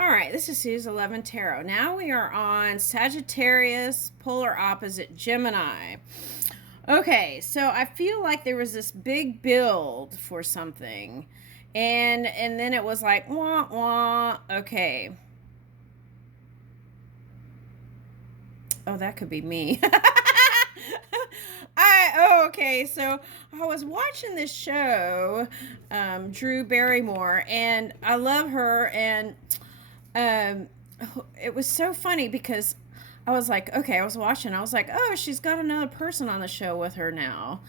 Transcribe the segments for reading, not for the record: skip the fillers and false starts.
All right, this is Sue's 11 Tarot. Now we are on Sagittarius, polar opposite Gemini. Okay, so I feel like there was this big build for something, and then it was like wah wah. Okay. Oh, that could be me. Okay, so I was watching this show, Drew Barrymore, and I love her, and um, it was so funny because I was like, okay, I was watching, I was like, oh, she's got another person on the show with her now.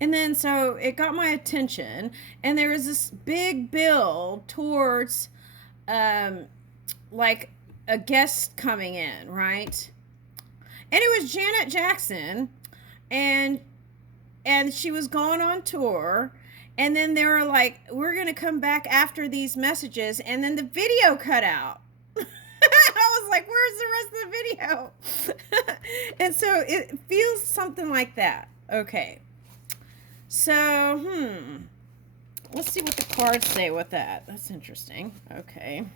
And then so it got my attention, and there was this big build towards um, like a guest coming in, right? And it was Janet Jackson, and she was going on tour, and then they were like, we're gonna come back after these messages, and then the video cut out. I was like, where's the rest of the video? And so it feels something like that. Okay, so let's see what the cards say with that. That's interesting. Okay.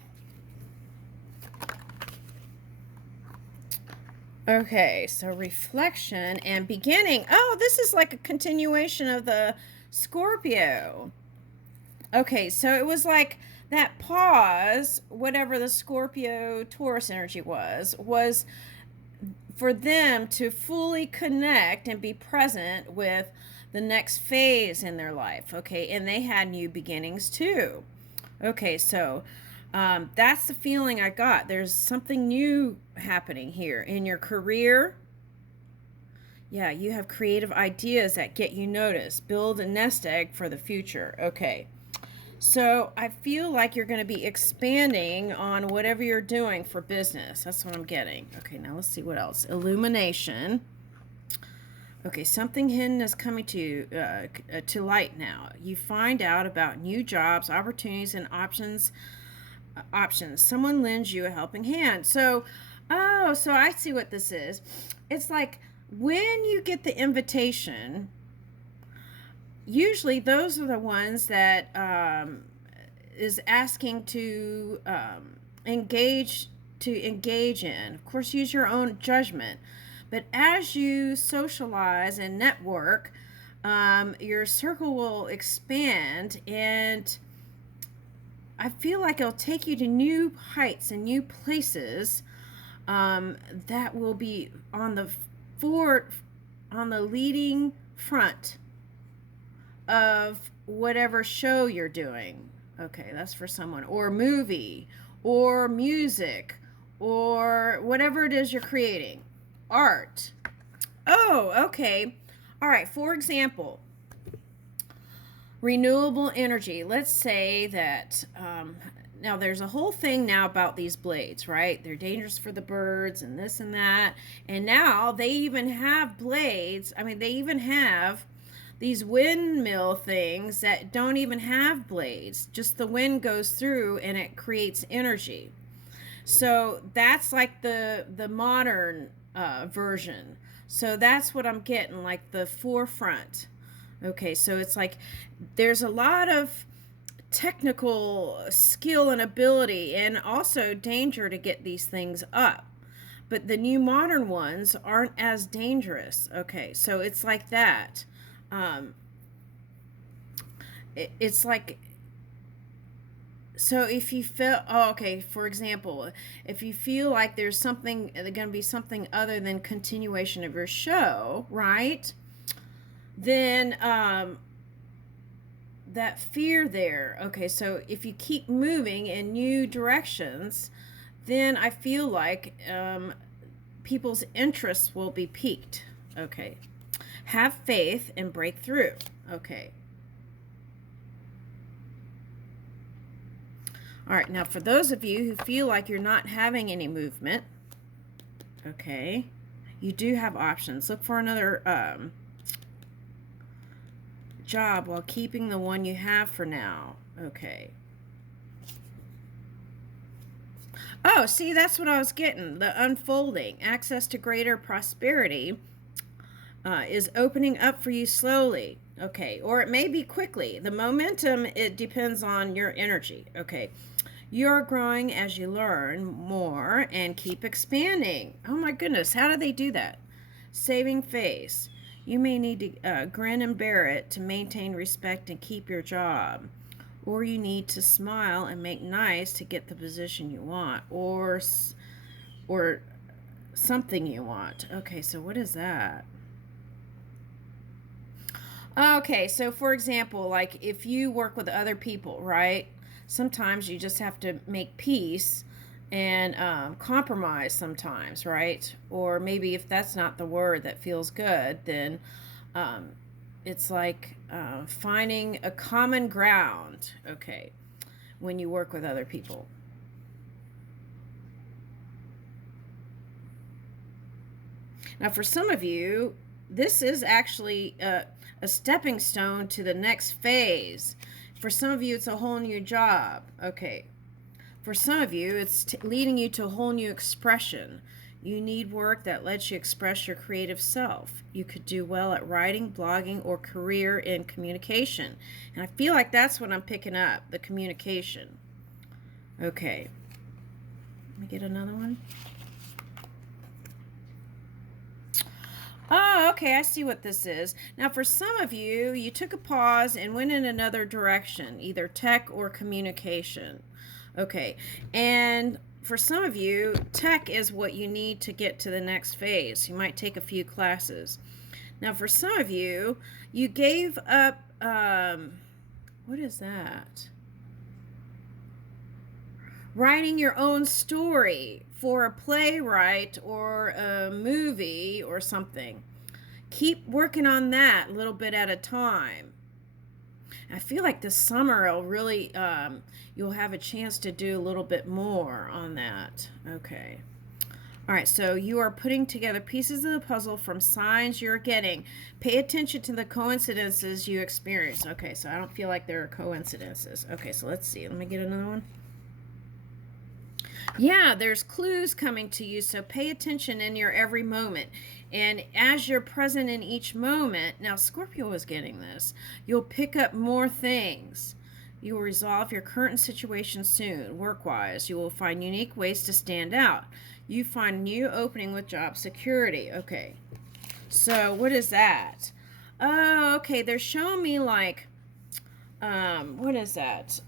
Okay, so reflection and beginning. Oh, this is like a continuation of the Scorpio. Okay, so it was like that pause, whatever the Scorpio Taurus energy was for them to fully connect and be present with the next phase in their life. Okay, and they had new beginnings too. Okay, so that's the feeling I got. There's something new happening here in your career. Yeah, you have creative ideas that get you noticed. Build a nest egg for the future. Okay. So I feel like you're going to be expanding on whatever you're doing for business. That's what I'm getting. Okay, now let's see what else. Illumination. Okay, something hidden is coming to light now. You find out about new jobs, opportunities, and options. Someone lends you a helping hand. So I see what this is. It's like when you get the invitation, usually those are the ones that is asking to engage in. Of course, use your own judgment. But as you socialize and network, your circle will expand, and I feel like it'll take you to new heights and new places that will be on the leading front of whatever show you're doing. Okay, that's for someone. Or movie, or music, or whatever it is you're creating. Art. Oh, okay. All right, for example, renewable energy. Let's say that now there's a whole thing now about these blades, right? They're dangerous for the birds and this and that. And now they even have blades. I mean, they even have these windmill things that don't even have blades. Just the wind goes through and it creates energy. So that's like the modern version. So that's what I'm getting, like the forefront. Okay, so it's like there's a lot of technical skill and ability, and also danger to get these things up. But the new modern ones aren't as dangerous. Okay, so it's like that. It's like, so if you feel, okay, for example, if you feel like there's going to be something other than continuation of your show, right? Then that fear there. Okay, so if you keep moving in new directions, then I feel like people's interests will be piqued. Okay, have faith and break through. Okay. All right, now for those of you who feel like you're not having any movement, okay, you do have options. Look for another job while keeping the one you have for now. Okay. Oh, see, that's what I was getting. The unfolding. Access to greater prosperity is opening up for you slowly. Okay, or it may be quickly. The momentum, it depends on your energy. Okay. You're growing as you learn more and keep expanding. Oh my goodness, how do they do that? Saving face. You may need to grin and bear it to maintain respect and keep your job. Or you need to smile and make nice to get the position you want. Or something you want. Okay, so what is that? Okay, so for example, like if you work with other people, right? Sometimes you just have to make peace and compromise sometimes, right? Or maybe if that's not the word that feels good, then um, it's like finding a common ground, okay, when you work with other people. Now, for some of you, this is actually a stepping stone to the next phase. For some of you, it's a whole new job. Okay. For some of you, it's leading you to a whole new expression. You need work that lets you express your creative self. You could do well at writing, blogging, or career in communication. And I feel like that's what I'm picking up, the communication. Okay. Let me get another one. Oh, okay, I see what this is. Now, for some of you, you took a pause and went in another direction, either tech or communication. Okay, and for some of you, tech is what you need to get to the next phase. You might take a few classes. Now, for some of you, you gave up, what is that? Writing your own story for a playwright or a movie or something. Keep working on that a little bit at a time. I feel like this summer will really, you'll have a chance to do a little bit more on that. Okay. All right, so you are putting together pieces of the puzzle from signs you're getting. Pay attention to the coincidences you experience. Okay, so I don't feel like there are coincidences. Okay, so let's see. Let me get another one. Yeah, there's clues coming to you, so pay attention in your every moment. And as you're present in each moment, now Scorpio is getting this, you'll pick up more things. You will resolve your current situation soon, work-wise. You will find unique ways to stand out. You find new opening with job security. Okay, so what is that? Oh, okay, they're showing me like, what is that?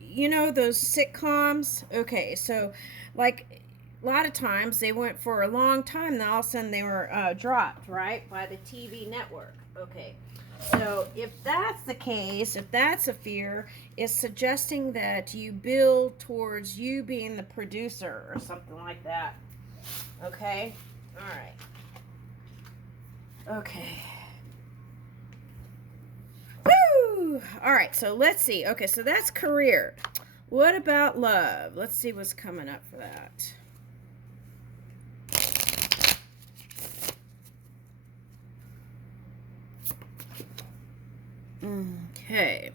You know those sitcoms? Okay, so like a lot of times they went for a long time, and all of a sudden they were dropped, right, by the TV network. Okay, so if that's the case, if that's a fear, it's suggesting that you build towards you being the producer or something like that. Okay, all right. Okay. Woo! All right, so let's see. Okay, so that's career. What about love? Let's see what's coming up for that. Okay.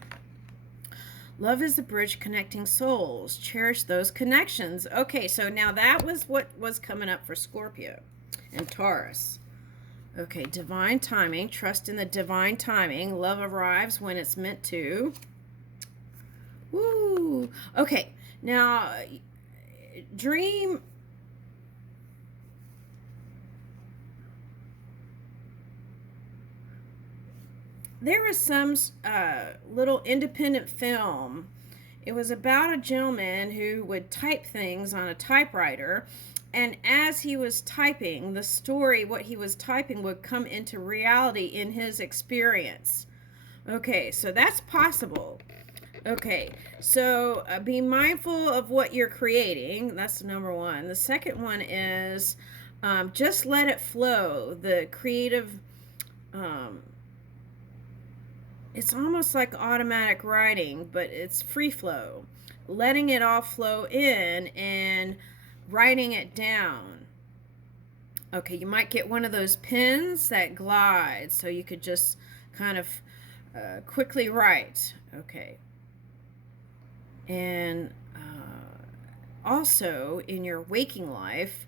Love is the bridge connecting souls. Cherish those connections. Okay, so now that was what was coming up for Scorpio and Taurus. Okay, divine timing. Trust in the divine timing. Love arrives when it's meant to. Woo! Okay, now dream. There was some little independent film. It was about a gentleman who would type things on a typewriter, and as he was typing the story, what he was typing would come into reality in his experience. Okay, so that's possible. Okay, so be mindful of what you're creating. That's number one. The second one is just let it flow. The creative, it's almost like automatic writing, but it's free flow. Letting it all flow in and writing it down. Okay, you might get one of those pens that glides, so you could just kind of quickly write. Okay. And also in your waking life,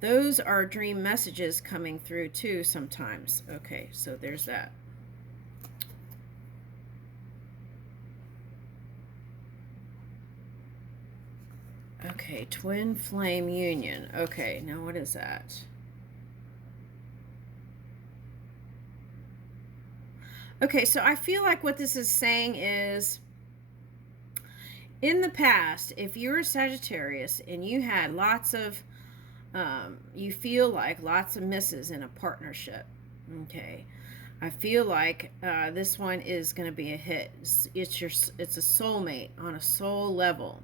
those are dream messages coming through too sometimes. Okay, so there's that. Okay, twin flame union. Okay, now what is that? Okay, so I feel like what this is saying is, in the past, if you were Sagittarius and you had lots of, you feel like lots of misses in a partnership, okay, I feel like this one is going to be a hit. It's a soulmate on a soul level,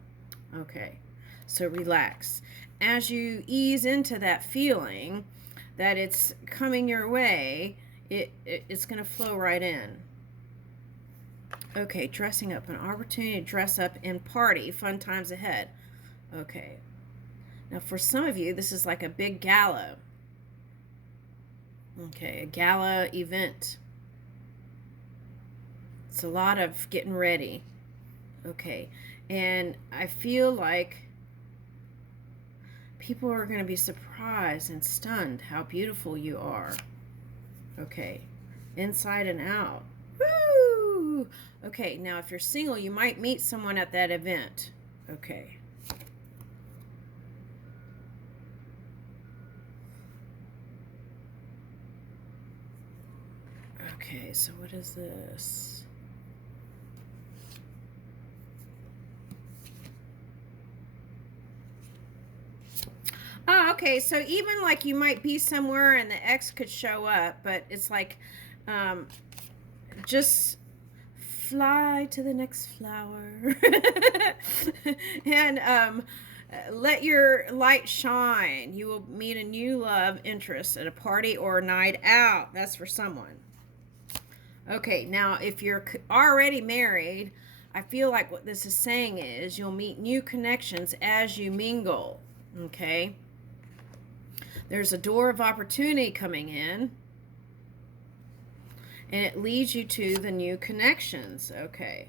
okay. So relax as you ease into that feeling that it's coming your way. It's going to flow right in. Okay, dressing up, an opportunity to dress up and party, fun times ahead. Okay, now for some of you, this is like a big gala. Okay, a gala event. It's a lot of getting ready. Okay, and I feel like people are going to be surprised and stunned how beautiful you are. Okay, inside and out. Woo! Okay, now if you're single, you might meet someone at that event. Okay. Okay, so what is this? Oh, okay, so even like you might be somewhere and the ex could show up, but it's like, just fly to the next flower and let your light shine. You will meet a new love interest at a party or a night out. That's for someone. Okay, now if you're already married, I feel like what this is saying is you'll meet new connections as you mingle. Okay, there's a door of opportunity coming in, and it leads you to the new connections. Okay.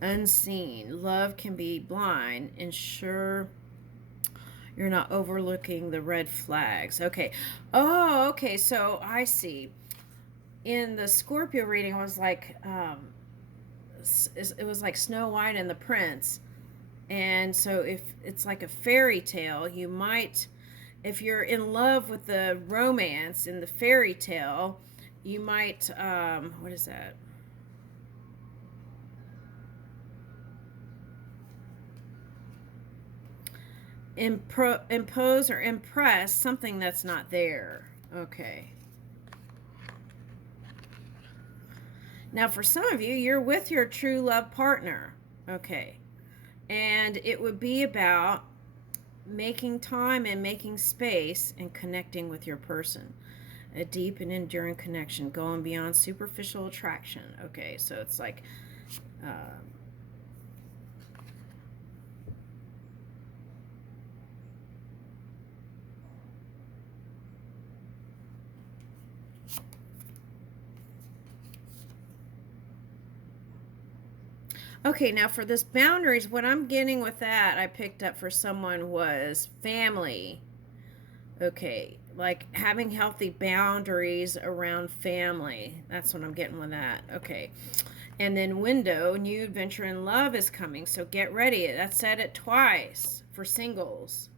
Unseen. Love can be blind. Ensure you're not overlooking the red flags. Okay. Oh, okay. So I see. In the Scorpio reading, it was like, it was like Snow White and the Prince. And so if it's like a fairy tale, you might, if you're in love with the romance in the fairy tale, you might, what is that? Impose or impress something that's not there. Okay. Now for some of you, you're with your true love partner. Okay. And it would be about making time and making space and connecting with your person. A deep and enduring connection, going beyond superficial attraction. Okay, so it's like, okay, now for this boundaries, what I'm getting with that, I picked up for someone was family. Okay, like having healthy boundaries around family. That's what I'm getting with that. Okay. And then window, new adventure in love is coming. So get ready. That said it twice for singles.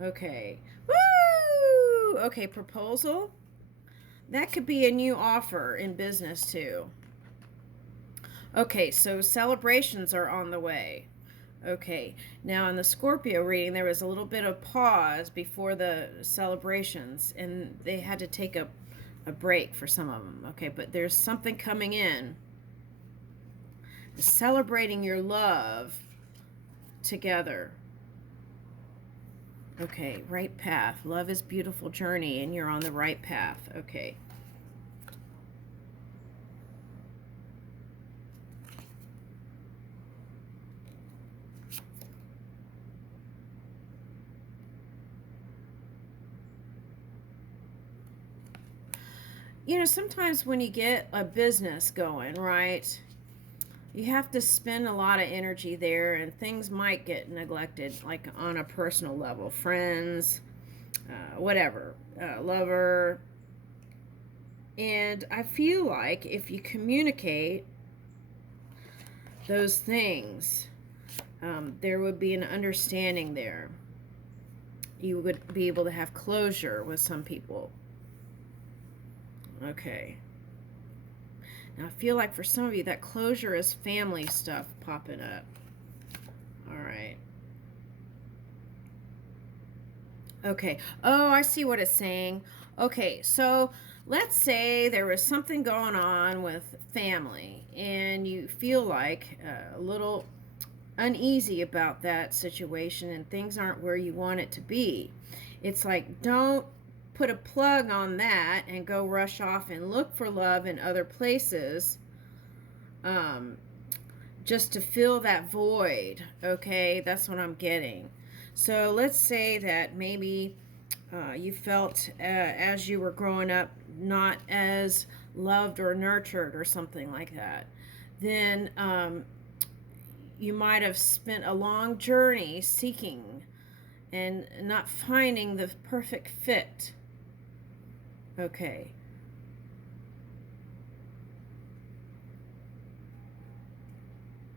Okay. Woo! Okay, proposal. That could be a new offer in business too. Okay, so celebrations are on the way. Okay, now in the Scorpio reading, there was a little bit of pause before the celebrations, and they had to take a break for some of them. Okay, but there's something coming in. Celebrating your love together. Okay, right path. Love is beautiful journey, and you're on the right path. Okay. You know, sometimes when you get a business going, right, you have to spend a lot of energy there, and things might get neglected, like on a personal level. Friends, whatever, lover. And I feel like if you communicate those things, There would be an understanding there. You would be able to have closure with some people. Okay. Now I feel like for some of you that closure is family stuff popping up. All right. Okay. Oh, I see what it's saying. Okay, so let's say there was something going on with family and you feel like a little uneasy about that situation and things aren't where you want it to be. It's like, don't put a plug on that and go rush off and look for love in other places, just to fill that void. Okay, that's what I'm getting. So let's say that maybe you felt as you were growing up not as loved or nurtured or something like that. Then you might have spent a long journey seeking and not finding the perfect fit. Okay.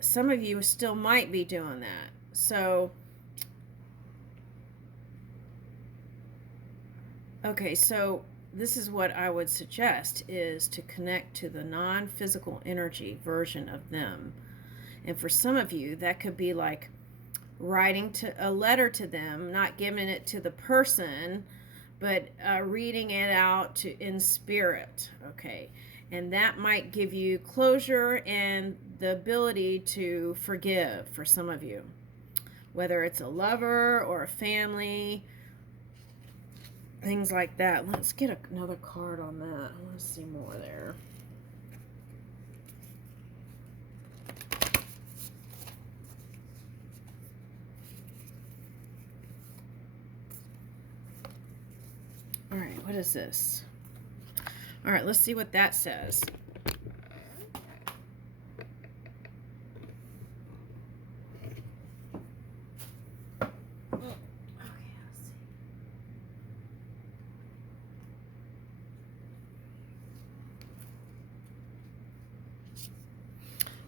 Some of you still might be doing that. So, okay, so this is what I would suggest is to connect to the non-physical energy version of them. And for some of you, that could be like writing a letter to them, not giving it to the person, but reading it out in spirit. Okay. And that might give you closure and the ability to forgive for some of you, whether it's a lover or a family, things like that. Let's get another card on that. I want to see more there. All right, what is this? All right, let's see what that says.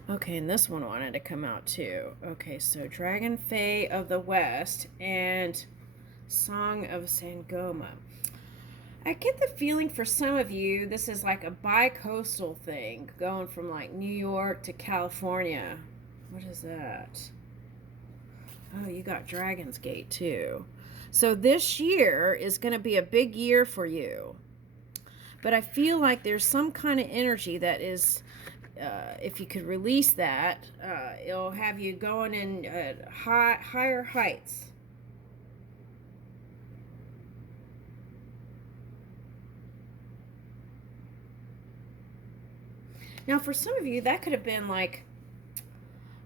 Okay, and this one wanted to come out too. Okay, so Dragon Fae of the West and Song of Sangoma. I get the feeling for some of you, this is like a bi-coastal thing, going from like New York to California. What is that? Oh, you got Dragon's Gate too. So this year is going to be a big year for you. But I feel like there's some kind of energy that is, if you could release that, it'll have you going in higher heights. Now, for some of you, that could have been like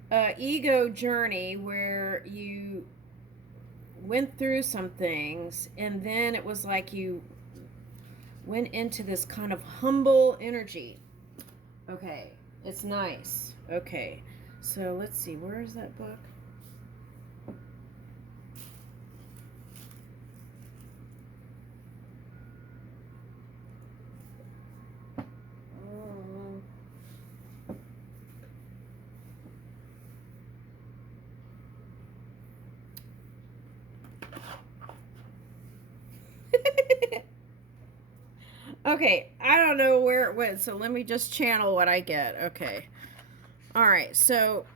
an ego journey where you went through some things and then it was like you went into this kind of humble energy. Okay, it's nice. Okay, so let's see, where is that book? Okay, I don't know where it went, so let me just channel what I get. Okay. All right, so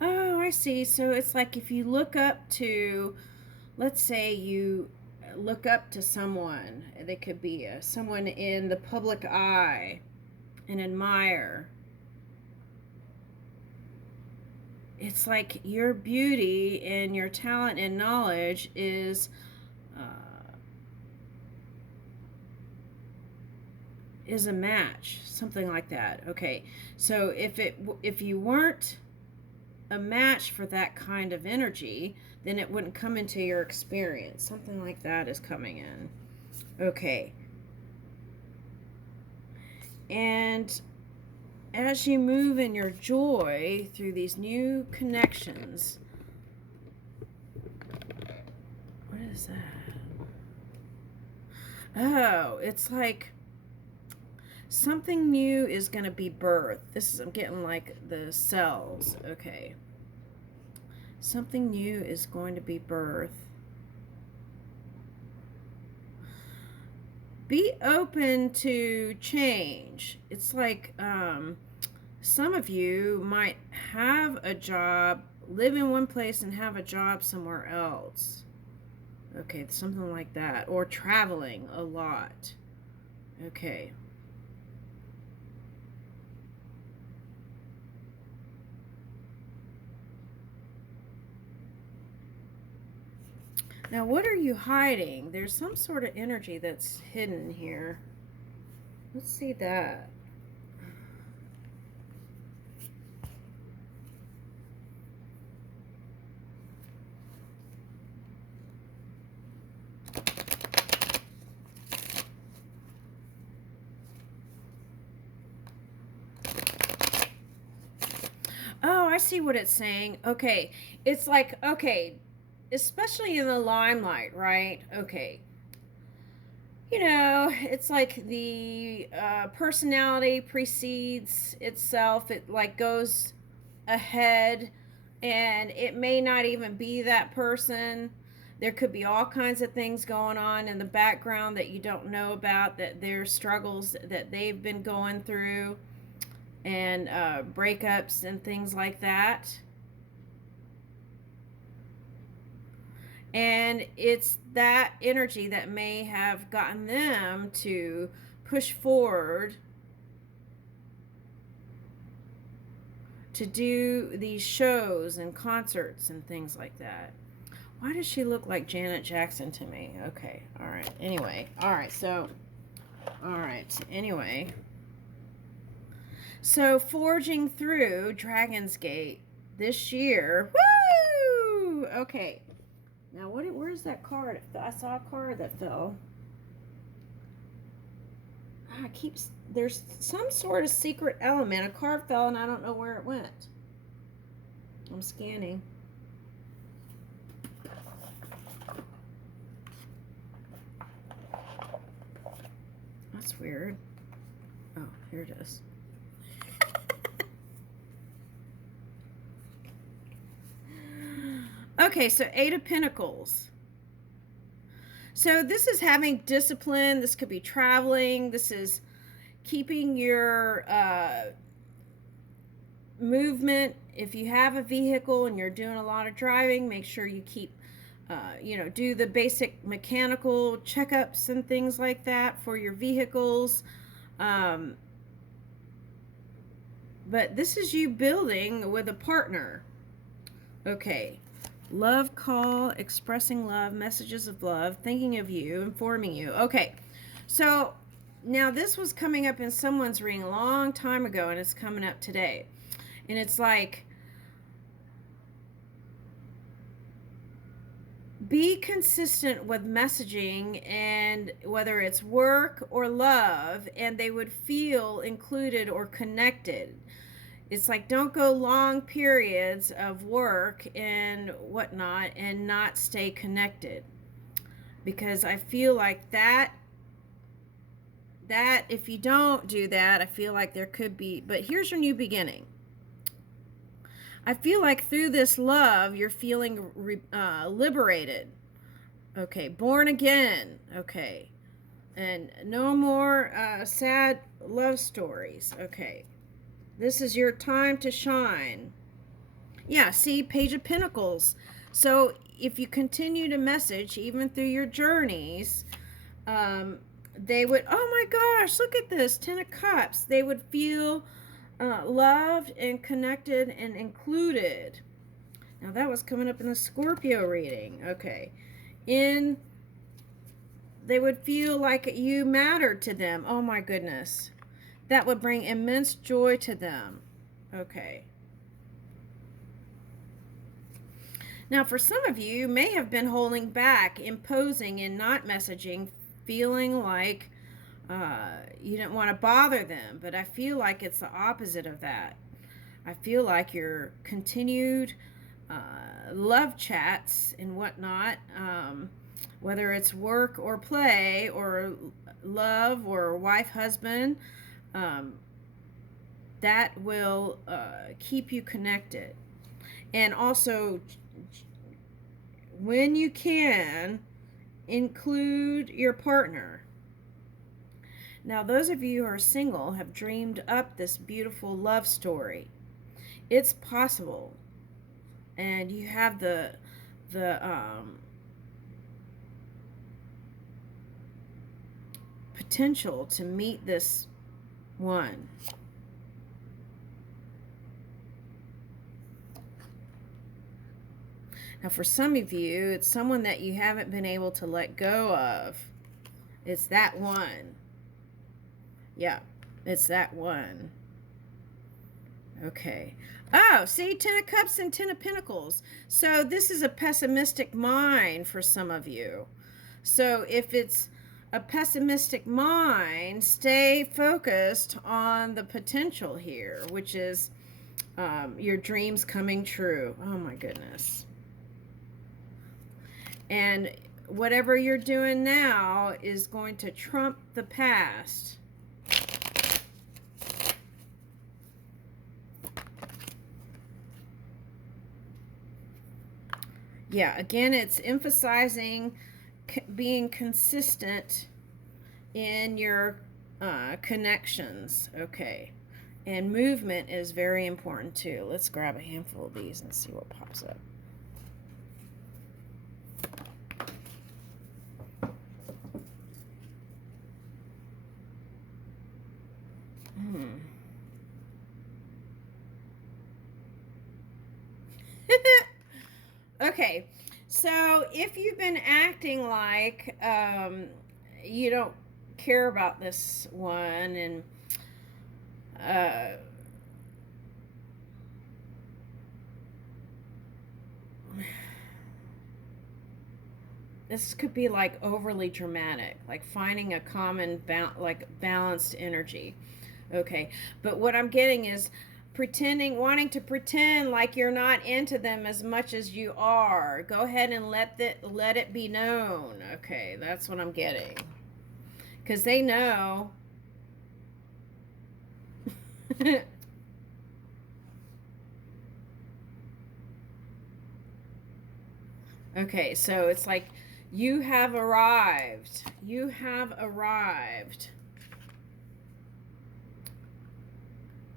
oh, I see. So it's like if you look up to, let's say you look up to someone, they could be someone in the public eye and admire. It's like your beauty and your talent and knowledge is a match, something like that. Okay, so if you weren't a match for that kind of energy, then it wouldn't come into your experience. Something like that is coming in. Okay. And as you move in your joy through these new connections, is that? Oh, it's like something new is going to be birthed. This is, I'm getting like the cells. Okay. Something new is going to be birthed. Be open to change. It's like some of you might have a job, live in one place and have a job somewhere else. Okay, something like that. Or traveling a lot. Okay. Now, what are you hiding? There's some sort of energy that's hidden here. Let's see that. Oh, I see what it's saying. Okay. It's like, okay, especially in the limelight, right? Okay. You know, it's like the personality precedes itself. It like goes ahead, and it may not even be that person. There could be all kinds of things going on in the background that you don't know about, that their struggles that they've been going through, and breakups and things like that. And it's that energy that may have gotten them to push forward to do these shows and concerts and things like that. Why does she look like Janet Jackson to me? Okay, all right. Anyway, all right. So, all right. Anyway, so forging through Dragon's Gate this year. Woo! Okay. Now, where's that card? I saw a card that fell. There's some sort of secret element. A card fell and I don't know where it went. I'm scanning. That's weird. Oh, here it is. Okay, so 8 of Pentacles. So this is having discipline. This could be traveling. This is keeping your movement. If you have a vehicle and you're doing a lot of driving, make sure you keep, do the basic mechanical checkups and things like that for your vehicles. But this is you building with a partner. Okay. Love call, expressing love, messages of love, thinking of you, informing you. Okay, so now this was coming up in someone's reading a long time ago, and it's coming up today. And it's like, be consistent with messaging, and whether it's work or love, and they would feel included or connected. It's like, don't go long periods of work and whatnot and not stay connected. Because I feel like that if you don't do that, I feel like there could be, but here's your new beginning. I feel like through this love, you're feeling liberated. Okay, born again. Okay. And no more sad love stories. Okay. This is your time to shine. Yeah, see, Page of Pentacles. So if you continue to message, even through your journeys, they would, oh my gosh, look at this, 10 of Cups. They would feel loved and connected and included. Now that was coming up in the Scorpio reading. Okay. They would feel like you mattered to them. Oh my goodness. That would bring immense joy to them. Okay. Now, for some of you, may have been holding back, imposing, and not messaging, feeling like you didn't want to bother them. But I feel like it's the opposite of that. I feel like you're continued love chats and whatnot, whether it's work or play or love or wife, husband, that will keep you connected. And also, when you can, include your partner. Now, those of you who are single have dreamed up this beautiful love story. It's possible, and you have the potential to meet this one. Now, for some of you, it's someone that you haven't been able to let go of. It's that one. Yeah, it's that one. Okay. Oh, see, 10 of Cups and 10 of Pentacles. So this is a pessimistic mind for some of you. So if it's a pessimistic mind, stay focused on the potential here, which is your dreams coming true. Oh, my goodness. And whatever you're doing now is going to trump the past. Yeah, again, it's emphasizing being consistent in your connections. Okay. And movement is very important too. Let's grab a handful of these and see what pops up. Okay, so if you've been acting like you don't care about this one, and this could be like overly dramatic, like finding a common balanced energy. Okay, but what I'm getting is wanting to pretend like you're not into them as much as you are. Go ahead and let it be known. Okay, that's what I'm getting. Because they know. Okay, so it's like you have arrived. You have arrived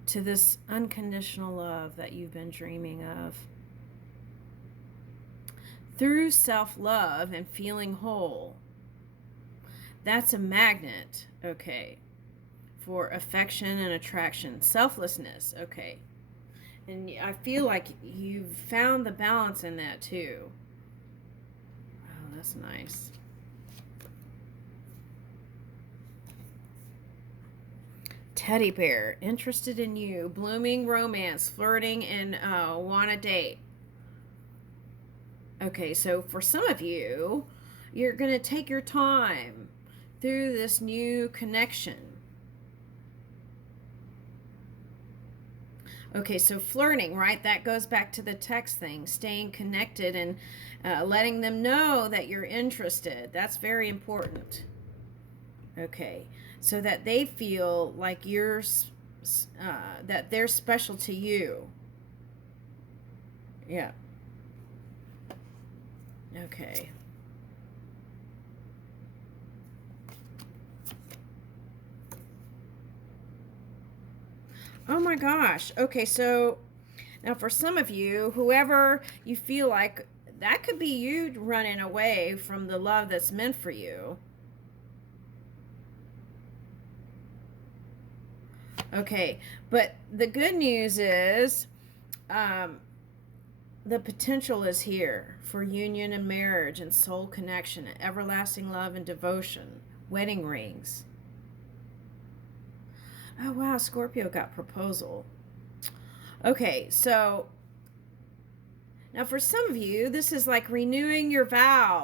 to this unconditional love that you've been dreaming of. Through self-love and feeling whole. That's a magnet, okay, for affection and attraction. Selflessness, okay. And I feel like you've found the balance in that too. Oh, that's nice. Teddy bear, interested in you, blooming romance, flirting, and want a date. Okay, so for some of you, you're going to take your time through this new connection. Okay, so flirting, right? That goes back to the text thing, staying connected and letting them know that you're interested. That's very important. Okay, so that they feel like that they're special to you. Yeah. Okay. Oh my gosh. Okay, so now for some of you, whoever you feel like, that could be you running away from the love that's meant for you. Okay, but the good news is the potential is here for union and marriage and soul connection and everlasting love and devotion, wedding rings. Oh, wow, Scorpio got proposal. Okay, so now for some of you, this is like renewing your vows.